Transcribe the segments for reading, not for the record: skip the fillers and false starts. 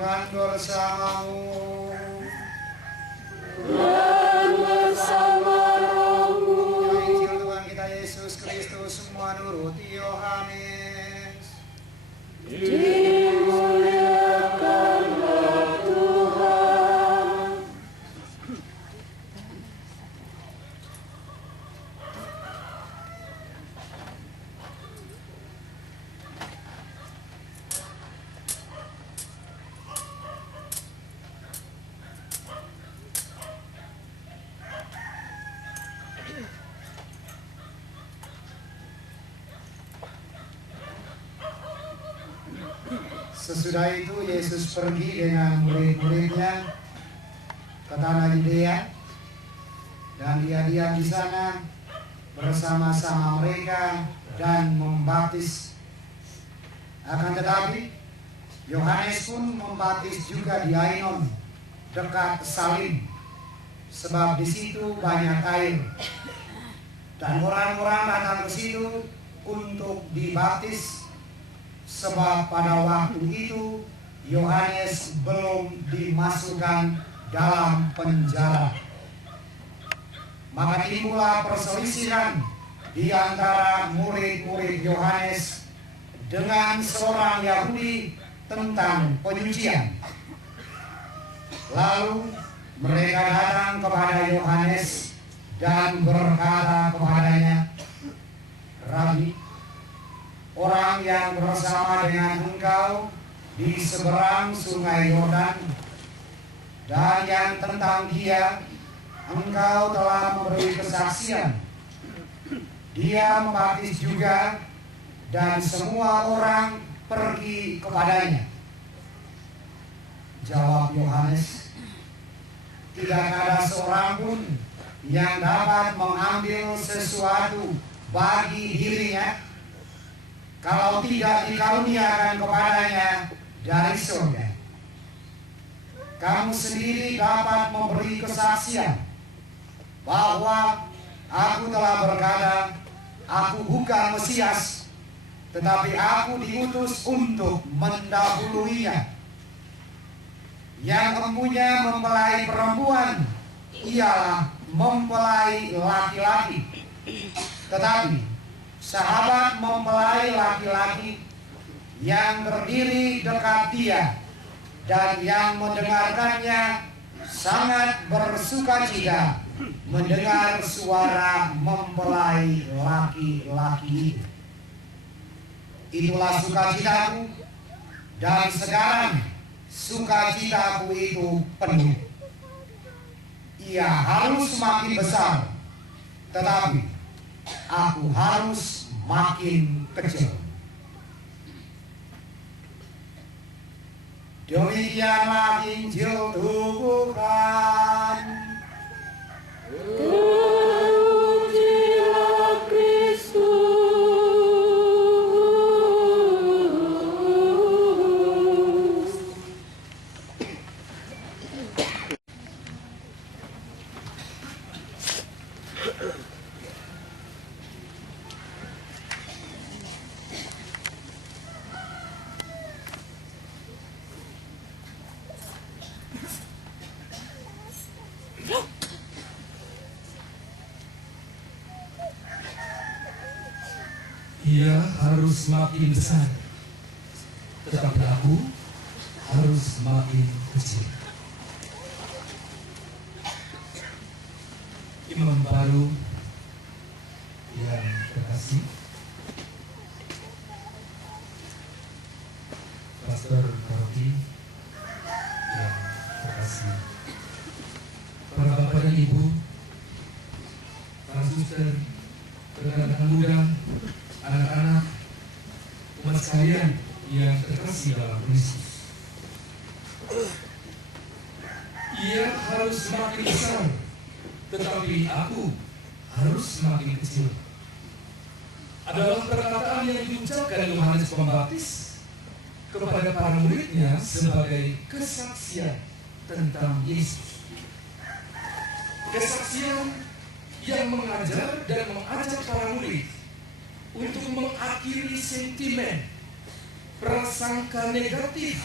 Tuhan bersamamu. Dan bersama rohmu. Injil Tuhan kita Yesus Kristus menurut Yohanes. Dimuliakanlah Tuhan. Sesudah itu Yesus pergi dengan murid-muridnya ke tanah Yudea, dan dia diam di sana bersama-sama mereka dan membaptis. Akan tetapi Yohanes pun membaptis juga di Ainon dekat Salim, sebab di situ banyak air, dan orang-orang datang ke situ untuk dibaptis. Sebab pada waktu itu Yohanes belum dimasukkan dalam penjara. Maka timbullah perselisihan di antara murid-murid Yohanes dengan seorang Yahudi tentang penyucian. Lalu mereka datang kepada Yohanes dan berkata kepadanya, "Rabi, orang yang bersama dengan engkau di seberang sungai Yordan, dan yang tentang dia engkau telah memberi kesaksian, dia membaptis juga, dan semua orang pergi kepadanya." Jawab Yohanes, "Tidak ada seorang pun yang dapat mengambil sesuatu bagi dirinya kalau tidak dikaruniakan kepadanya dari surga. Kamu sendiri dapat memberi kesaksian bahwa aku telah berkata, aku bukan Mesias, tetapi aku diutus untuk mendahuluinya. Yang empunya mempelai perempuan ialah mempelai laki-laki, tetapi sahabat mempelai laki-laki yang berdiri dekat dia dan yang mendengarkannya sangat bersukacita mendengar suara mempelai laki-laki itu. Itulah sukacitaku, dan sekarang sukacitaku itu penuh. Ia harus makin besar, tetapi aku harus makin kecil." Demikianlah Injil Tuhan. Terpujilah Kristus. Ia harus makin besar, tetapi aku harus makin kecil. Imam baru yang terkasih, Pastor Paroki yang terkasih, para bapak dan ibu, para suster, rekan-rekan muda, anak-anak, umat sekalian yang terkasih dalam Kristus. Ia harus semakin besar, tetapi aku harus semakin kecil. Adalah perkataan yang diucapkan Yohanes Pembaptis kepada para muridnya sebagai kesaksian tentang Yesus. Kesaksian yang mengajar dan mengajak para murid untuk mengakhiri sentimen, prasangka negatif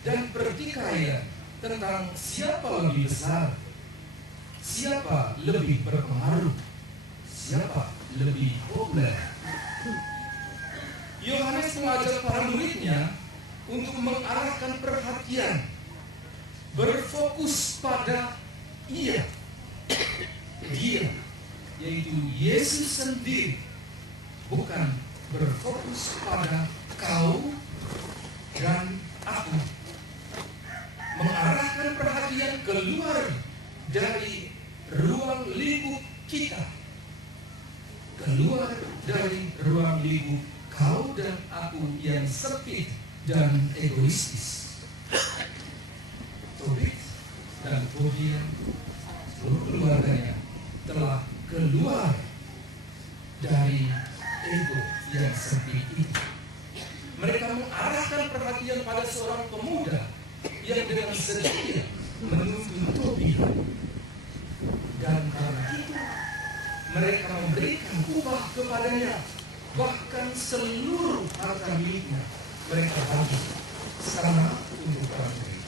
dan pertikaian tentang siapa lebih besar, siapa lebih berpengaruh, siapa lebih populer. Yohanes mengajak para muridnya untuk mengarahkan perhatian, berfokus pada dia, yaitu Yesus sendiri, bukan berfokus pada kau dan aku. Mengarahkan perhatian keluar dari ruang lingkup kita, keluar dari ruang lingkup kau dan aku yang sempit dan egoistis. Tobit dan Fobia, seluruh keluarganya telah keluar dari ego yang sempit itu. Mereka mengarahkan perhatian pada seorang pemuda yang dengan setia menuntun Tobia. Dan karena itu mereka memberikan upah kepadanya, bahkan seluruh harta miliknya mereka bagi sama untuk orang lain.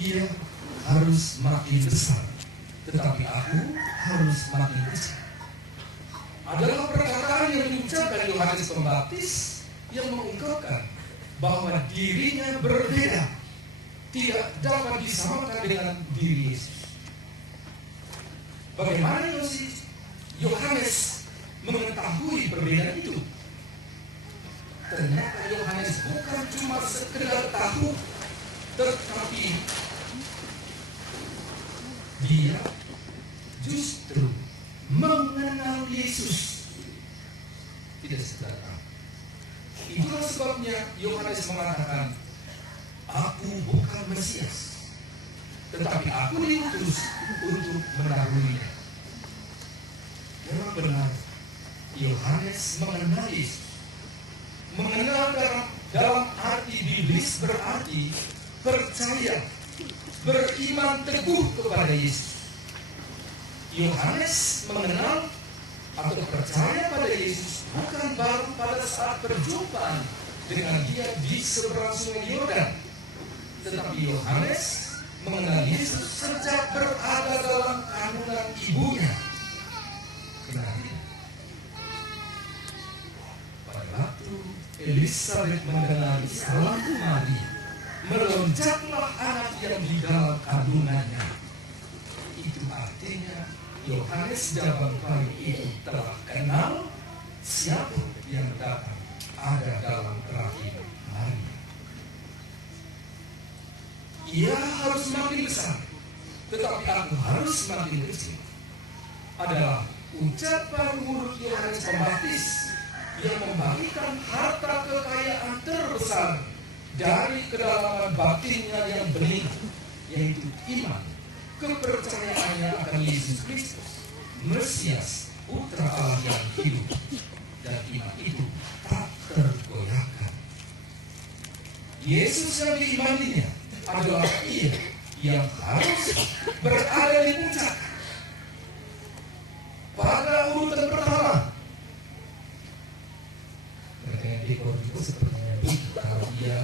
Ia harus makin besar, tetapi aku harus makin kecil. Adalah perkataan yang diucapkan Yohanes Pembaptis yang mengungkapkan bahwa dirinya berbeda, tidak dapat disamakan dengan diri Yesus. Bagaimana Yohanes mengetahui perbedaan itu? Ternyata Yohanes bukan cuma sekedar tahu, tetapi dia justru mengenal Yesus. Tidak sekedar tahu. Itulah sebabnya Yohanes mengatakan, aku bukan Mesias, tetapi aku diutus untuk mendahuinya. Memang benar, Yohanes mengenal Yesus. Mengenal dalam arti biblis berarti percaya, beriman teguh kepada Yesus. Yohanes mengenal atau percaya pada Yesus bukan baru pada saat perjumpaan dengan dia di seberang Sungai Yordan, tetapi Yohanes mengenal Yesus sejak berada dalam kandungan ibunya. Kenapa? Pada waktu Elizabeth mengenali salaku Maria, melonjaklah anak yang di dalam kandungannya. Itu artinya Yohanes Jabang Bayi itu telah kenal siapa yang datang ada dalam rahim Maria. Ia harus makin besar, tetapi aku harus makin kecil. Adalah ucapan mulut Yohanes Pembaptis yang membagikan harta kekayaan terbesar dari kedalaman batinnya yang bening, yaitu iman, kepercayaannya akan Yesus Kristus, Mesias, Putra Allah yang hidup, dan iman itu tak tergoyahkan. Yesus yang diimaninya adalah Ia yang harus berada di puncak. Pada urutan pertama, mereka yang dekor juga sepertinya begitu, kalau Ia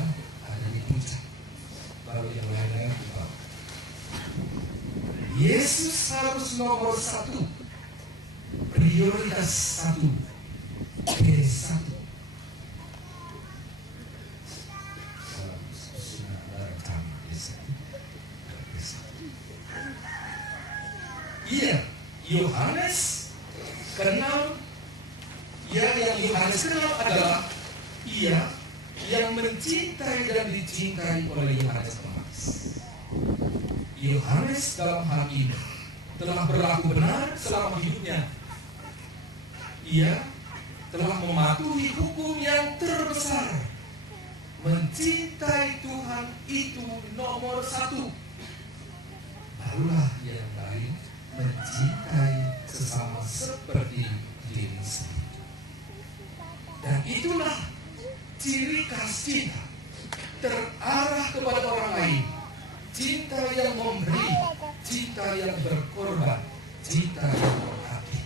ada di puncak, baru yang lain-lain di bawah. Yesus harus nomor satu, prioritas satu, P1. Iya, Yohanes kenal, yang Yohanes kenal adalah Ia yang mencintai dan dicintai oleh Yohanes Pembaptis. Yohanes dalam hal ini telah berlaku benar selama hidupnya. Ia telah mematuhi hukum yang terbesar. Mencintai Tuhan itu nomor satu. Barulah yang lain mencintai sesama seperti diri sendiri. Dan itulah ciri khas cinta, terarah kepada orang lain. Cinta yang memberi, cinta yang berkorban, cinta yang mengabdi.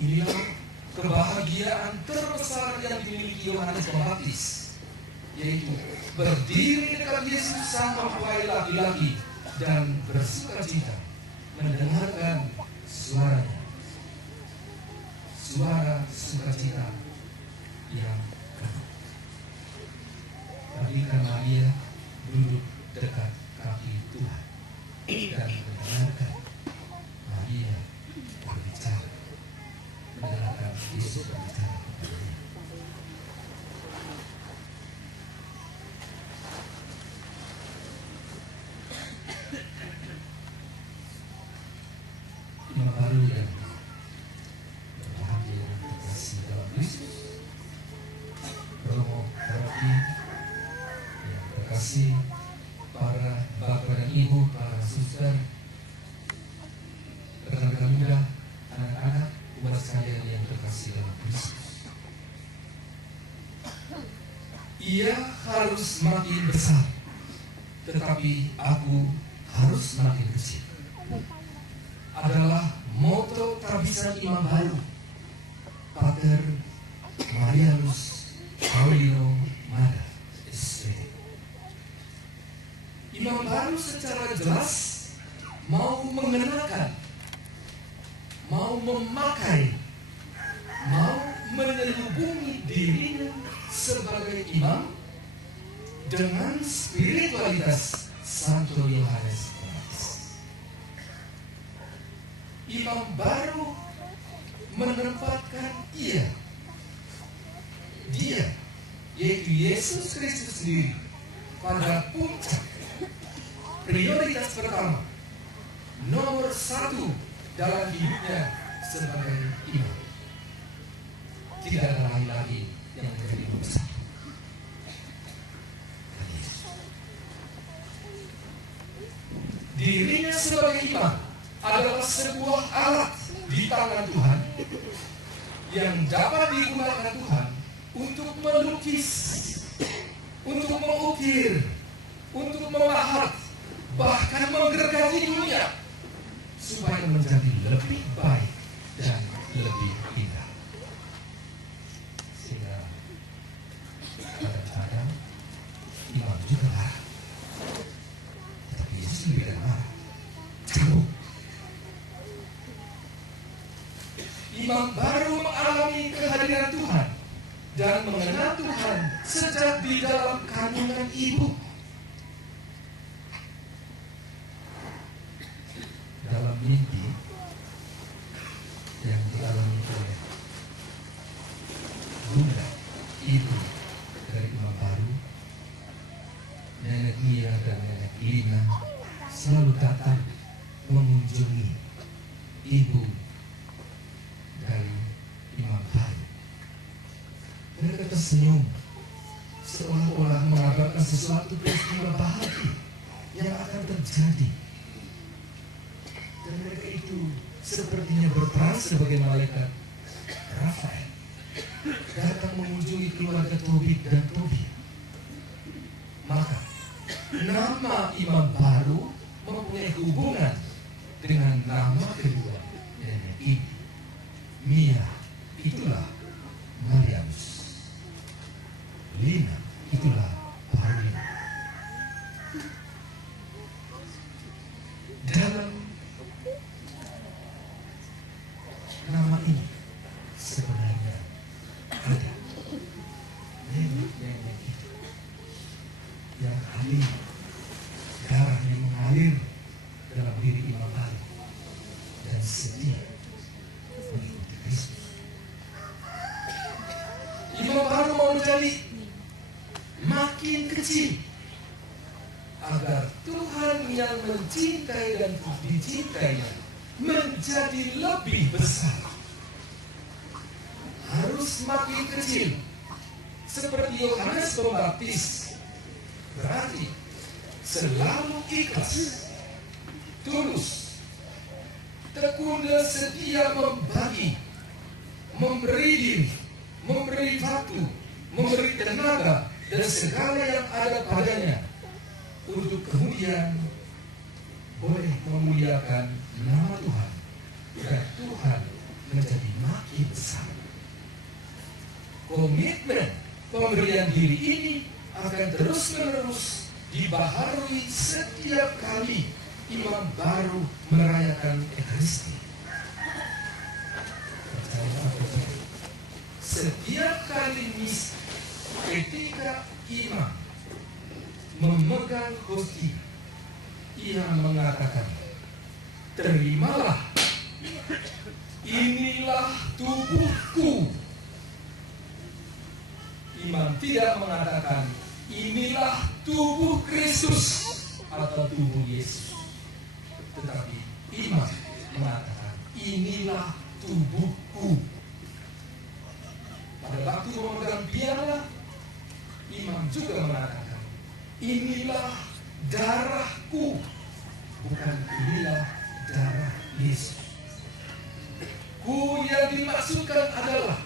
Inilah kebahagiaan terbesar yang dimiliki Yohanes Pembaptis, yaitu berdiri dekat Yesus sang mempelai laki-laki dan bersukacita mendengarkan suaranya, suara sukacita yang penuh. Ketika Maria duduk dekat kaki Tuhan dan mendengarkan Maria berbicara, mendengarkan Yesus berbicara kepadanya. Imam baru yang berbahagia dan terkasih dalam Kristus, Romo Rocky yang terkasih, para bapak dan ibu, para suster, rekan-rekan muda, anak-anak, umat sekalian yang terkasih dalam Kristus. Ia harus makin besar, tetapi aku harus makin kecil, adalah moto tabisan Imam baru Pater Marianus Paulino Mada, SPD. Imam baru secara jelas mau mengenakan, mau memakai, mau menyelubungi dirinya sebagai imam dengan spiritualitas Santo Yohanes Pembaptis. Imam baru menempatkan dia, yaitu Yesus Kristus sendiri, pada puncak prioritas pertama, nomor satu dalam hidupnya sebagai imam. Tidak ada lain lagi yang menjadi nomor satu. Dirinya sebagai imam adalah sebuah alat di tangan Tuhan yang dapat digunakan Tuhan untuk melukis, untuk mengukir, untuk memahat, bahkan menggergaji dunia supaya menjadi lebih baik dan lebih indah. Sehingga kadang-kadang imam juga marah, tetapi Yesus lebih marah. Cambuk. Imam baru mengalami kehadiran Tuhan dan mengenal Tuhan sejak di dalam kandungan ibu. Dalam mimpi yang dialami oleh bunda ibu dari imam baru, nenek Mia dan nenek Lina selalu datang mengunjungi ibu dari imam baru. Mereka tersenyum seolah-olah mengabarkan sesuatu peristiwa bahagia yang akan terjadi. Dan mereka itu sepertinya berperan sebagai malaikat Rafael, datang mengunjungi keluarga Tobit dan Tobit. Maka nama imam baru mempunyai hubungan dengan nama kedua nenek ibu, Mia, itulah Marianus, Lina, itulah Paulina. Dalam nama ini sebenarnya ada nenek-nenek itu yang alih darahnya mengalir dalam diri imam baru dan setia mengikuti Kristus. Imam baru mau menjadi makin kecil agar Tuhan yang mencintai dan dicintainya menjadi lebih besar. Harus makin kecil seperti Yohanes Pembaptis, berarti selalu ikhlas, tulus, tekun dan setia membagi, memberi diri, memberi waktu, memberi tenaga dan segala yang ada padanya untuk kemudian boleh memuliakan nama Tuhan dan Tuhan menjadi makin besar komitmen pemberian diri ini akan terus-menerus dibaharui setiap kali imam baru merayakan Ekaristi. Percaya apa tidak? Setiap kali misa, ketika imam memegang hostia, ia mengatakan, terimalah, inilah tubuhku. Imam tidak mengatakan, inilah tubuh Kristus atau tubuh Yesus. Tetapi imam mengatakan, inilah tubuhku. Pada waktu memegang piala, imam juga mengatakan, inilah darahku, bukan inilah darah Yesus. Ku yang dimaksudkan adalah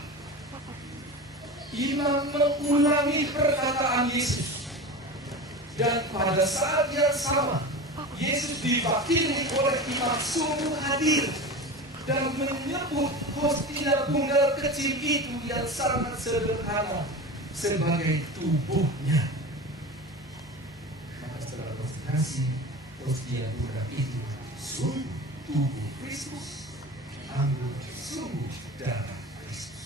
imam mengulangi perkataan Yesus. Dan pada saat yang sama, Yesus diwakili oleh imam sungguh hadir dan menyebut hostia tunggal kecil itu yang sangat sederhana sebagai tubuhnya. Maka setelah konsentrasi, hostia tunggal itu sungguh tubuh Kristus, anggur sungguh darah Kristus.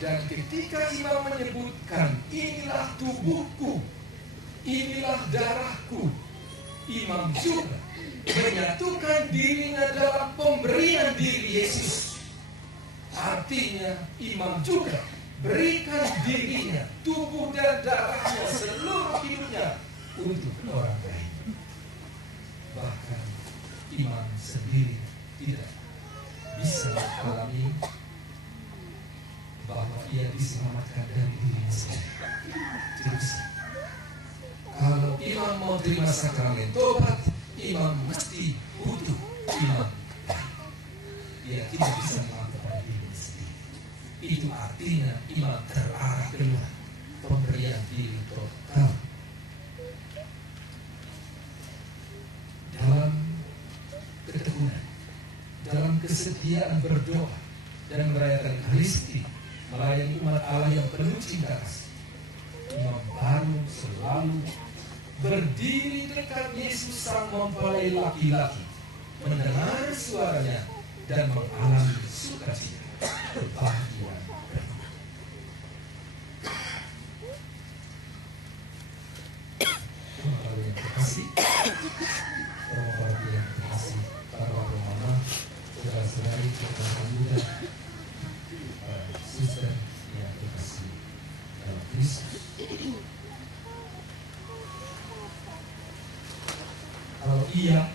Dan ketika imam menyebutkan inilah tubuhku, inilah darahku, imam juga menyatukan dirinya dalam pemberian diri Yesus. Artinya imam juga berikan dirinya, tubuh dan darahnya, seluruh hidupnya untuk orang lain. Bahkan imam sendiri tidak bisa mengalami bahwa ia diselamatkan dari dirinya sendiri. Tidak bisa. Kalau imam mau terima sakramen tobat, imam mesti butuh imam. Dia tidak bisa melakukan diri sendiri. Itu artinya imam terarah keluar pemberian diri total. Dalam ketekunan, dalam kesetiaan berdoa dan merayakan Ekaristi, melayani umat Allah yang penuh cinta kasih, imam baru selalu berdiri dekat Yesus sang mempelai laki-laki, mendengar suaranya dan mengalami sukacita, kebahagiaan. Para yang terkasih, para yang terkasih, para mama, saudara-saudari, rekan muda, suster yang terkasih dalam Kristus. Kalau iya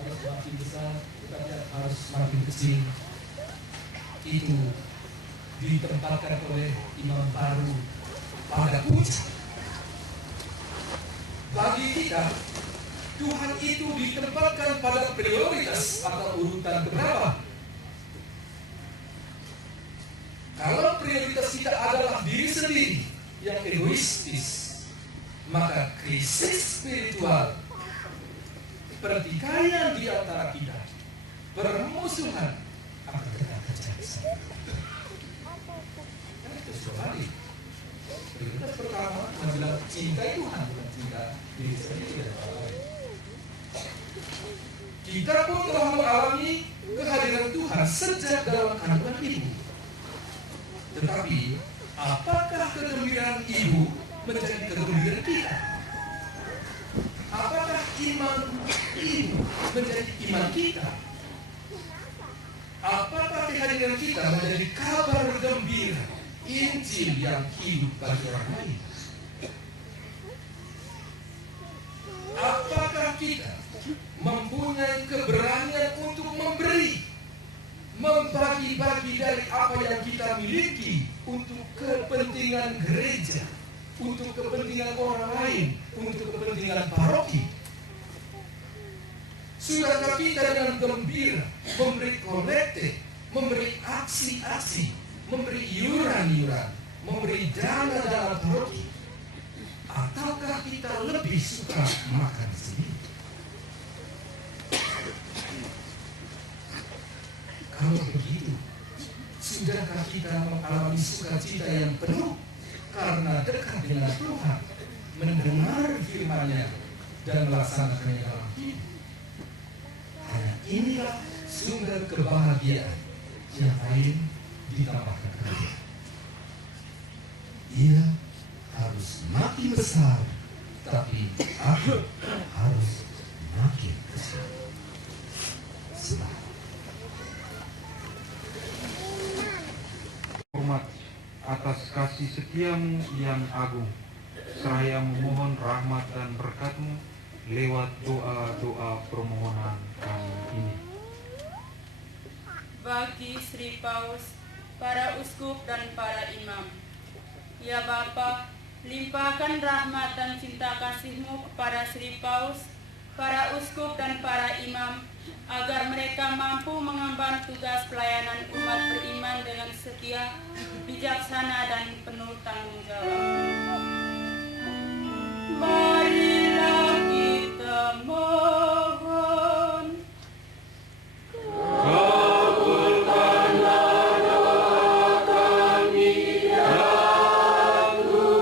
harus semakin besar, bukannya harus semakin kecil. Itu ditempatkan oleh imam baru pada puncak. Bagi kita, Tuhan itu ditempatkan pada prioritas atau urutan keberapa? Kalau prioritas kita adalah diri sendiri yang egoistis, maka krisis spiritual, pertikaian di antara kita, permusuhan akan tetap terjadi. Kan itu sekali. Prioritas pertama adalah cintai Tuhan, bukan cinta diri sendiri. Kita pun telah mengalami kehadiran Tuhan sejak dalam kandungan ibu. Tetapi apakah kegembiraan ibu menjadi kegembiraan kita? Apakah iman ibu menjadi iman kita? Apakah kehadiran kita menjadi kabar gembira, Injil yang hidup bagi orang lain? Apakah kita mempunyai keberanian untuk memberi, membagi-bagi dari apa yang kita miliki untuk kepentingan gereja, untuk kepentingan orang lain, untuk kepentingan paroki? Sudahkah kita dengan gembira memberi kolekte, memberi aksi-aksi, memberi iuran-iuran, memberi dana paroki? Ataukah kita lebih suka makan sendiri? Kalau begitu, sudahkah kita mengalami sukacita yang penuh karena dekat dengan Tuhan, mendengar firman-Nya dan melaksanakannya dalam hidup. Hanya inilah sumber kebahagiaan, yang lain ditambahkan kerja. Ia harus makin besar, tapi aku harus makin kecil. Hormat atas kasih setiamu yang agung, seraya memohon rahmat dan berkat-Mu lewat doa-doa permohonan kami ini. Bagi Sri Paus, para uskup dan para imam, ya Bapa, limpahkan rahmat dan cinta kasih-Mu kepada Sri Paus, para uskup dan para imam, agar mereka mampu mengemban tugas pelayanan umat beriman dengan setia, bijaksana dan penuh tanggung jawab. Marilah kita mohon. Kabulkanlah doa kami ya Tuhan.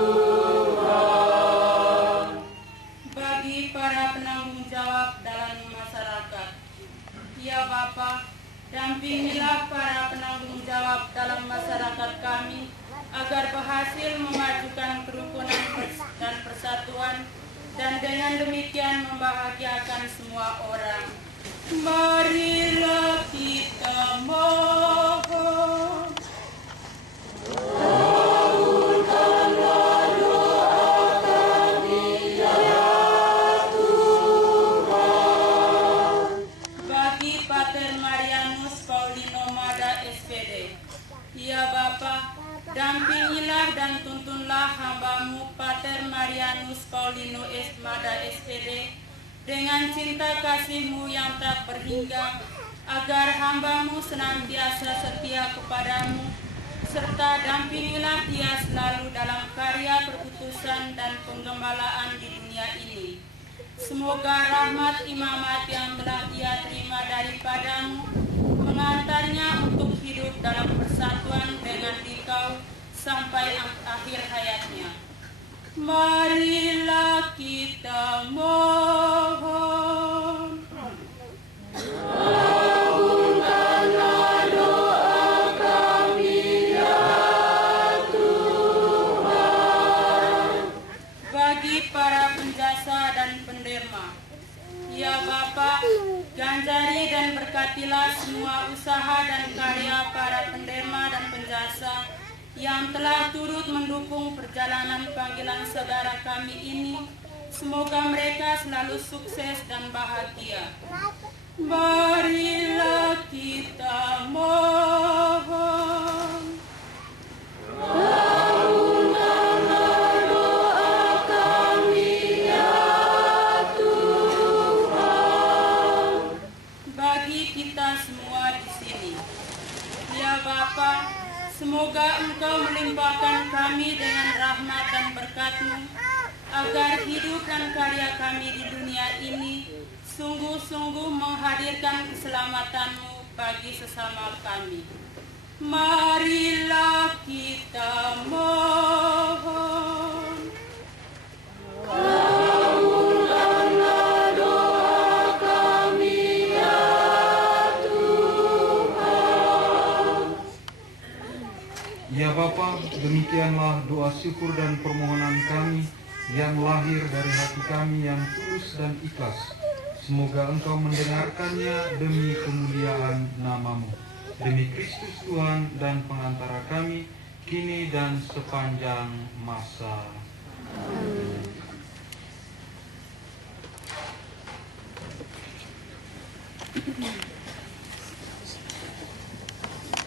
Bagi para penanggung jawab dalam masyarakat, ya Bapa, dampingilah para penanggung jawab dalam masyarakat kami agar berhasil memajukan kerukunan dan persatuan, dan dengan demikian membahagiakan semua orang. Marilah kita mohon. Kabulkanlah doa kami ya Tuhan. Bagi Pater Marianus Paulino Mada SPD, ya Bapa, dampingilah dan tuntunlah hamba-Mu Pater Marianus Paulino Mada SPD dengan cinta kasih-Mu yang tak berhingga, agar hamba-Mu senantiasa setia kepadamu, serta dampingilah dia selalu dalam karya perutusan dan penggembalaan di dunia ini. Semoga rahmat imamat yang telah ia terima daripada-Mu mengantarnya untuk hidup dalam persatuan dengan Dikau sampai akhir hayatnya. Marilah kita mohon. Kabulkanlah doa kami ya Tuhan. Bagi para penjasa dan penderma, ya Bapa, ganjari dan berkatilah semua usaha dan karya para penderma dan penjasa yang telah turut mendukung perjalanan panggilan saudara kami ini. Semoga mereka selalu sukses dan bahagia. Marilah kita mohon. Kabulkanlah doa kami ya Tuhan. Bagi kita semua di sini, ya Bapa, semoga Engkau melimpahkan kami dengan rahmat dan berkat-Mu, agar hidup dan karya kami di dunia ini sungguh-sungguh menghadirkan keselamatan-Mu bagi sesama kami. Marilah kita mohon. Kabulkanlah doa kami ya Tuhan. Ya Bapa, demikianlah doa syukur dan permohonan kami yang lahir dari hati kami yang tulus dan ikhlas. Semoga Engkau mendengarkannya demi kemuliaan nama-Mu, demi Kristus Tuhan dan pengantara kami, kini dan sepanjang masa